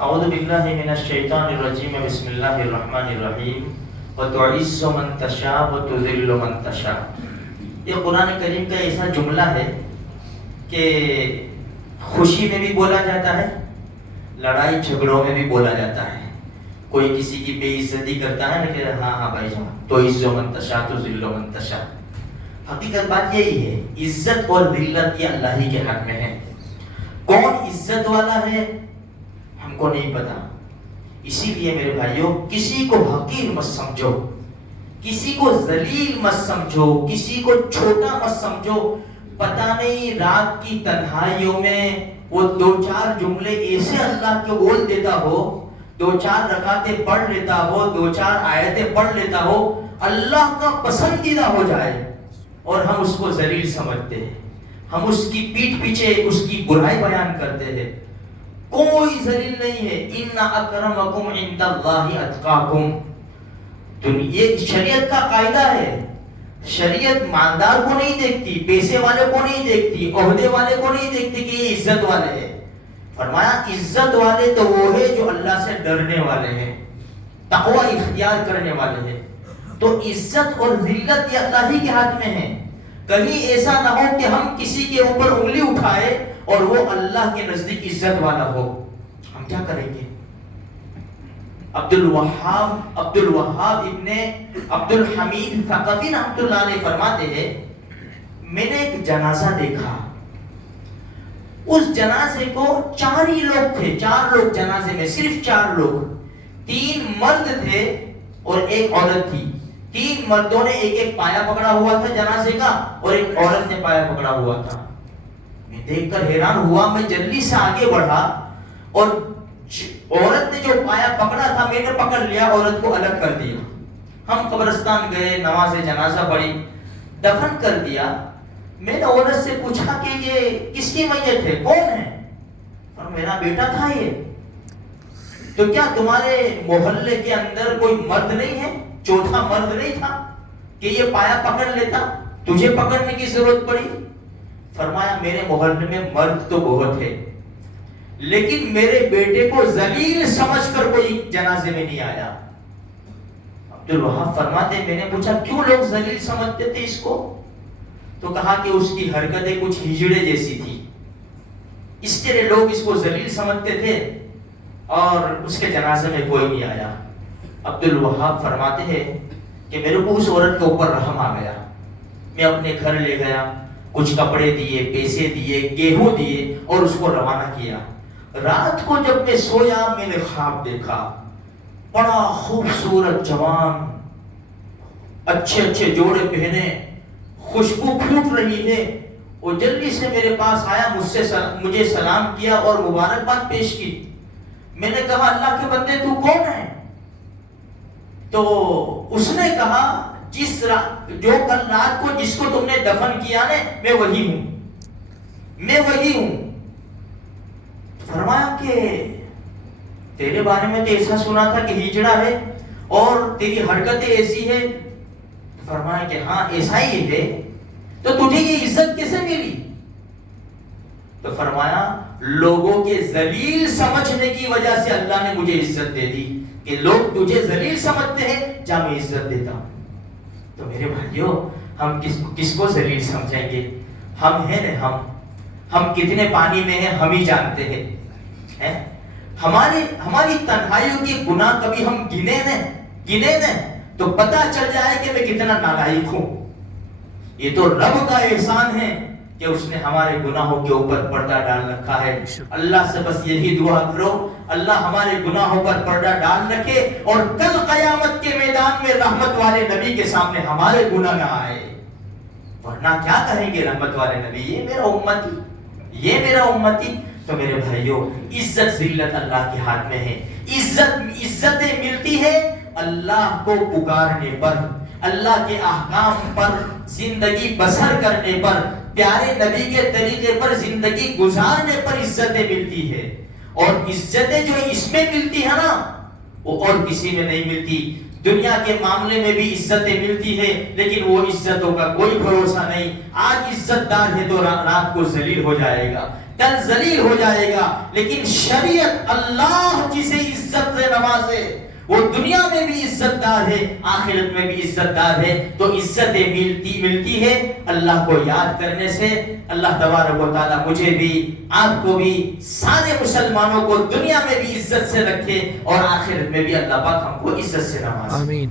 اعوذ باللہ من الشیطان الرجیم بسم اللہ الرحمن الرحیم وتعز من تشاء وتذل من تشاء. یہ قرآن کریم کا ایسا جملہ ہے کہ خوشی میں بھی بولا جاتا ہے، لڑائی جھگڑوں میں بھی بولا جاتا ہے. کوئی کسی کی بے عزتی کرتا ہے نا کہ ہاں بھائی جان، تو عز من تشاء تو ذل من تشاء. حقیقت بات یہی ہے، عزت اور ذلت یہ اللہ ہی کے حق میں ہے. کون عزت والا ہے ہم کو نہیں پتا. اسی لیے میرے بھائیوں، کسی کو حقیر مت سمجھو، کسی کو ذلیل مت سمجھو، کسی کو چھوٹا مت سمجھو. پتہ نہیں رات کی تنہائیوں میں وہ دو چار جملے ایسے اللہ کے بول دیتا ہو، دو چار رکعتیں پڑھ لیتا ہو، دو چار آیتیں پڑھ لیتا ہو، اللہ کا پسندیدہ ہو جائے اور ہم اس کو ذلیل سمجھتے ہیں. ہم اس کی پیٹھ پیچھے اس کی برائی بیان کرتے ہیں. کوئی ذلیل نہیں ہے. ان اکرمکم عند اللہ اتقاکم. یہ شریعت کا قاعدہ ہے. شریعت مالدار کو نہیں دیکھتی، پیسے والے کو نہیں دیکھتی، عہدے والے کو نہیں دیکھتی کہ یہ عزت والے ہیں. فرمایا عزت والے تو وہ ہے جو اللہ سے ڈرنے والے ہیں، تقوی اختیار کرنے والے ہیں. تو عزت اور ذلت یہ اللہ ہی کے ہاتھ میں ہے. کہیں ایسا نہ ہو کہ ہم کسی کے اوپر انگلی اٹھائے اور وہ اللہ کے نزدیک عزت والا ہو. ہم کیا کریں گے؟ عبد الوہاب ابن عبد الحمید ثقفی رحمۃ اللہ علیہ فرماتے ہیں، میں نے ایک جنازہ دیکھا. اس جنازے کو 4 ہی لوگ تھے، 4 لوگ جنازے میں، صرف 4 لوگ. 3 مرد تھے اور ایک عورت تھی. 3 مردوں نے ایک پایا پکڑا ہوا تھا جنازے کا اور ایک عورت نے پایا پکڑا ہوا تھا. میں دیکھ کر حیران ہوا. میں جلدی سے آگے بڑھا اور عورت نے جو پایا پکڑا تھا میں نے پکڑ لیا، عورت کو الگ کر دیا. ہم قبرستان گئے، نماز جنازہ پڑھی، دفن کر دیا. میں نے عورت سے پوچھا کہ یہ کس کی میت ہے، کون ہے؟ اور میرا بیٹا تھا یہ. تو کیا تمہارے محلے کے اندر کوئی مرد نہیں ہے، چوتھا مرد نہیں تھا کہ یہ پایا پکڑ لیتا، تجھے پکڑنے کی ضرورت پڑی؟ فرمایا میرے محلے میں مرد تو بہت ہے لیکن میرے بیٹے کو ذلیل سمجھ کر کوئی جنازے میں نہیں آیا. عبد الوہاب فرماتے میں نے پوچھا کیوں لوگ ذلیل سمجھتے تھے اس کو؟ تو کہا کہ اس کی حرکتیں کچھ ہجڑے جیسی تھی، اس کے لیے لوگ اس کو ذلیل سمجھتے تھے اور اس کے جنازے میں کوئی نہیں آیا. عبد الوہاب فرماتے ہیں کہ میرے کو اس عورت کے اوپر رحم آ گیا. میں اپنے گھر لے گیا، کچھ کپڑے دیے، پیسے دیے، گیہوں دیے اور اس کو روانہ کیا. رات کو جب میں سویا میں نے خواب دیکھا، بڑا خوبصورت جوان، اچھے اچھے جوڑے پہنے، خوشبو پھوٹ رہی ہے. وہ جلدی سے میرے پاس آیا، مجھے سلام کیا اور مبارکباد پیش کی. میں نے کہا اللہ کے بندے تو کون ہے؟ تو اس نے کہا جو کل رات کو جس کو تم نے دفن کیا نا، میں وہی ہوں، میں وہی ہوں. فرمایا کہ تیرے بارے میں تو ایسا سنا تھا کہ ہجڑا ہے اور تیری حرکتیں ایسی ہے. فرمایا کہ ہاں ایسا ہی ہے. تو تجھے یہ عزت کیسے ملی؟ تو فرمایا لوگوں کے ذلیل سمجھنے کی وجہ سے اللہ نے مجھے عزت دے دی کہ لوگ تجھے ذلیل سمجھتے ہیں، جا میں عزت دیتا ہوں. تو میرے بھائیوں، ہم کس کو ذلیل سمجھیں گے؟ ہم ہیں نا، ہم کتنے پانی میں ہیں ہم ہی جانتے ہیں. ہماری تنہائیوں کے گناہ کبھی ہم گنے نہ تو پتہ چل جائے کہ میں کتنا نالائق ہوں. یہ تو رب کا احسان ہے کہ اس نے ہمارے گناہوں کے اوپر پردہ ڈال رکھا ہے. اللہ سے بس یہی دعا کرو، اللہ ہمارے گناہوں پر پردہ ڈال رکھے اور کل قیامت کے میدان میں رحمت والے نبی کے سامنے ہمارے گناہ نہ آئے. ورنہ کیا کہیں گے رحمت والے نبی، یہ میرا امتی، یہ میرا امتی. تو میرے بھائیوں، عزت ذلت اللہ کے ہاتھ میں ہے. عزتیں ملتی ہے اللہ کو پکارنے پر، اللہ کے احکام پر زندگی بسر کرنے پر، پیارے نبی کے طریقے پر زندگی گزارنے پر عزتیں ملتی ہے. اور عزتیں جو اس میں ملتی ہے نا، وہ اور کسی میں نہیں ملتی. دنیا کے معاملے میں بھی عزتیں ملتی ہے لیکن وہ عزتوں کا کوئی بھروسہ نہیں. آج عزت دار ہے تو رات کو ذلیل ہو جائے گا، کل ذلیل ہو جائے گا. لیکن شریعت اللہ جسے عزت سے نوازے وہ دنیا میں بھی عزت دار ہے، آخرت میں بھی عزت دار ہے. تو عزتیں ملتی ہے اللہ کو یاد کرنے سے. اللہ تبارک و تعالیٰ مجھے بھی آپ کو بھی سارے مسلمانوں کو دنیا میں بھی عزت سے رکھے اور آخرت میں بھی اللہ پاک ہم کو عزت سے نوازے. آمین.